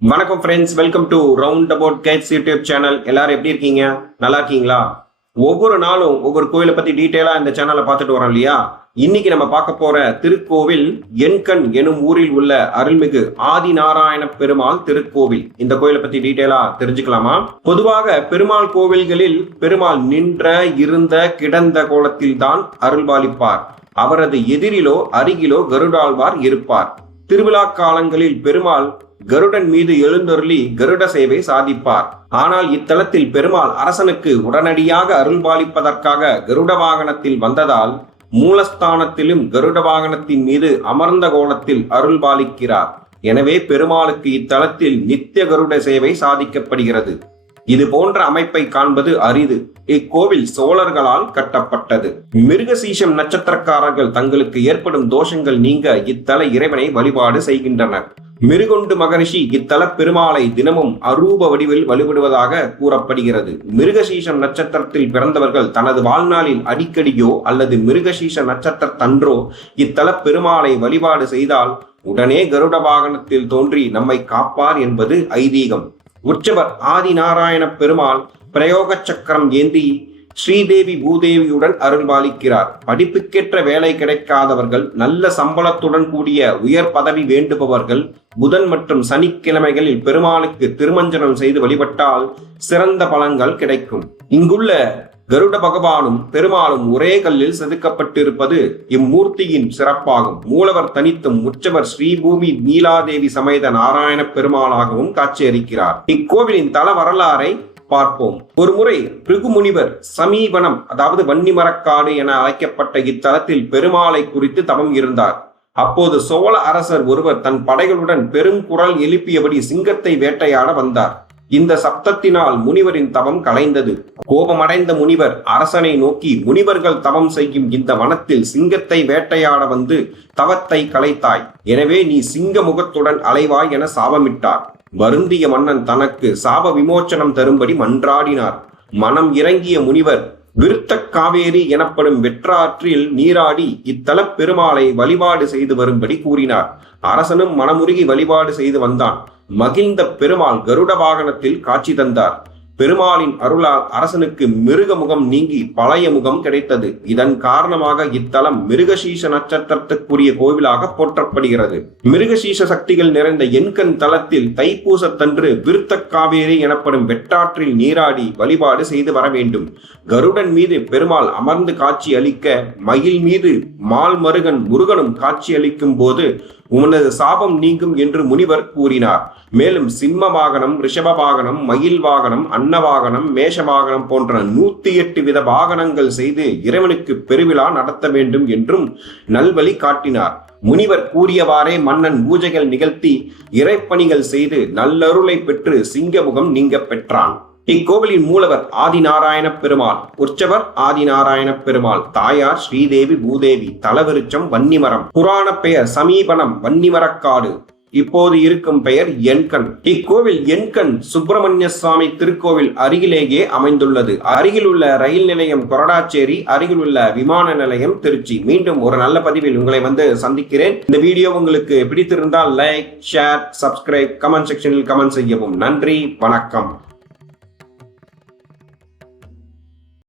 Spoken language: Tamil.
வணக்கம் friends, welcome to round about guides YouTube channel. எல்லாரும் எப்படி இருக்கீங்க? நல்லா இருக்கீங்களா? ஒவ்வொரு நாளும் ஒவ்வொரு கோயிலை பத்தி டீட்டெயிலா இந்த சேனலை பார்த்துட்டு வரோம் இல்லையா? இன்னைக்கு நம்ம பார்க்க போற திருக்கோவில் எண்கண் எனும் ஊரில் உள்ள அருள்மிகு ஆதிநாராயண பெருமாள் திருக்கோவில். இந்த கோயிலை பத்தி டீட்டெயிலா தெரிஞ்சுக்கலாமா? பொதுவாக பெருமாள் கோவில்களில் பெருமாள் நின்ற, இருந்த, கிடந்த கோலத்தில் தான் அருள்பாலிப்பார். அவரது எதிரிலோ அருகிலோ கருடாழ்வார் இருப்பார். திருவிழா காலங்களில் பெருமாள் கருடன் மீது எழுந்தருளி கருட சேவை சாதிப்பார். ஆனால் இத்தலத்தில் பெருமாள் அரசனுக்கு உடனடியாக அருள்பாலிப்பதற்காக கருட வாகனத்தில் வந்ததால் மூலஸ்தானத்திலும் கருட வாகனத்தின் மீது அமர்ந்த கோலத்தில் அருள்பாலிக்கிறார். எனவே பெருமாளுக்கு இத்தலத்தில் நித்திய கருட சேவை சாதிக்கப்படுகிறது. இது போன்ற அமைப்பை காண்பது அரிது. இக்கோவில் சோழர்களால் கட்டப்பட்டது. மிருகசீஷம் நட்சத்திரக்காரர்கள் தங்களுக்கு ஏற்படும் தோஷங்கள் நீங்க இத்தல இறைவனை வழிபாடு செய்கின்றனர். மிருகொண்டு மகரிஷி இத்தல பெருமாளை தினமும் அரூப வடிவில் வழிபடுவதாக கூறப்படுகிறது. மிருகசீஷம் நட்சத்திரத்தில் பிறந்தவர்கள் தனது வாழ்நாளில் அடிக்கடியோ அல்லது மிருகசீஷ நட்சத்திரத்தன்றோ இத்தல பெருமாளை வழிபாடு செய்தால் உடனே கருட வாகனத்தில் தோன்றி நம்மை காப்பார் என்பது ஐதீகம். உற்சவர் ஆதிநாராயண பெருமாள் பிரயோக சக்கரம் ஏந்தி ஸ்ரீதேவி பூதேவியுடன் அருள்பாலிக்கிறார். படிப்புக்கேற்ற வேலை கிடைக்காதவர்கள், நல்ல சம்பளத்துடன் கூடிய உயர் பதவி வேண்டுபவர்கள் புதன் மற்றும் சனிக்கிழமைகளில் பெருமாளுக்கு திருமஞ்சனம் செய்து வழிபட்டால் சிறந்த பலன்கள் கிடைக்கும். இங்குள்ள கருட பகவானும் பெருமாளும் ஒரே கல்லில் செதுக்கப்பட்டிருப்பது இம்மூர்த்தியின் சிறப்பாகும். மூலவர் தனித்தும் உற்சவர் ஸ்ரீபூமி நீலாதேவி சமேத நாராயண பெருமாளாகவும் காட்சியளிக்கிறார். இக்கோவிலின் தல வரலாறை பார்ப்போம். ஒரு முறை பிருகு முனிவர் சமீபனம், அதாவது வன்னிமரக்காடு என அழைக்கப்பட்ட இத்தலத்தில் பெருமாளை குறித்து தவம் இருந்தார். அப்போது சோழ அரசர் ஒருவர் தன் படைகளுடன் பெரும் குரல் எழுப்பியபடி சிங்கத்தை வேட்டையாட வந்தார். இந்த சப்தத்தினால் முனிவரின் தவம் கலைந்தது. கோபமடைந்த முனிவர் அரசனை நோக்கி, முனிவர்கள் தவம் செய்யும் இந்த வனத்தில் சிங்கத்தை வேட்டையாட வந்து தவத்தை கலைத்தாய். எனவே நீ சிங்க முகத்துடன் அலைவாய் என சாபமிட்டார். வருந்திய மன்னன் தனக்கு சாப விமோச்சனம் தரும்படி மன்றாடினார். மனம் இறங்கிய முனிவர் விருத்த காவேரி எனப்படும் வெற்றாற்றில் நீராடி இத்தல பெருமாளை வழிபாடு செய்து வரும்படி கூறினார். அரசனும் மனமுருகி வழிபாடு செய்து வந்தான். மகிழ்ந்த பெருமாள் கருட வாகனத்தில் காட்சி தந்தார். பெருமாளின் அருளால் அரசனுக்கு மிருக முகம் நீங்கி பழைய முகம் கிடைத்தது. இதன் காரணமாக இத்தலம் மிருகசீஷ நட்சத்திரத்துக்குரிய கோவிலாக போற்றப்படுகிறது. மிருகசீஷ சக்திகள் நிறைந்த எண்கண் தலத்தில் தைப்பூசத்தன்று விருத்த காவேரி எனப்படும் வெற்றாற்றில் நீராடி வழிபாடு செய்து வர வேண்டும். கருடன் மீது பெருமாள் அமர்ந்து காட்சி அளிக்க, மயில் மீது மால்மருகன் முருகனும் காட்சி அளிக்கும் போது உனது சாபம் நீங்கும் என்று முனிவர் கூறினார். மேலும் சிம்ம வாகனம், ரிஷப வாகனம், மயில் வாகனம், அன்ன வாகனம், மேஷ வாகனம் போன்ற 108 வித வாகனங்கள் செய்து இறைவனுக்கு பெருவிழா நடத்த வேண்டும் என்றும் நல்வழி காட்டினார். முனிவர் கூறியவாறே மன்னன் பூஜைகள் நிகழ்த்தி இறைப்பணிகள் செய்து நல்லருளை பெற்று சிங்கமுகம் நீங்க பெற்றான். இக்கோவிலின் மூலவர் ஆதிநாராயண பெருமாள், உற்சவர் ஆதிநாராயண பெருமாள், தாயார் ஸ்ரீதேவி பூதேவி, தலவிருச்சம் வன்னிமரம், புராண பெயர் சமீபனம் வன்னிமரக்காடு, இப்போது இருக்கும் பெயர் எண்கண். இக்கோவில் எண்கண் சுப்பிரமணிய சுவாமி திருக்கோவில் அருகிலேயே அமைந்துள்ளது. அருகில் உள்ள ரயில் நிலையம் கொரடாச்சேரி, அருகில் உள்ள விமான நிலையம் திருச்சி. மீண்டும் ஒரு நல்ல பதிவில் உங்களை சந்திக்கிறேன். இந்த வீடியோ உங்களுக்கு பிடித்திருந்தால் லைக், ஷேர், சப்ஸ்கிரைப், கமெண்ட் செக்ஷனில் கமெண்ட் செய்யவும். நன்றி, வணக்கம்.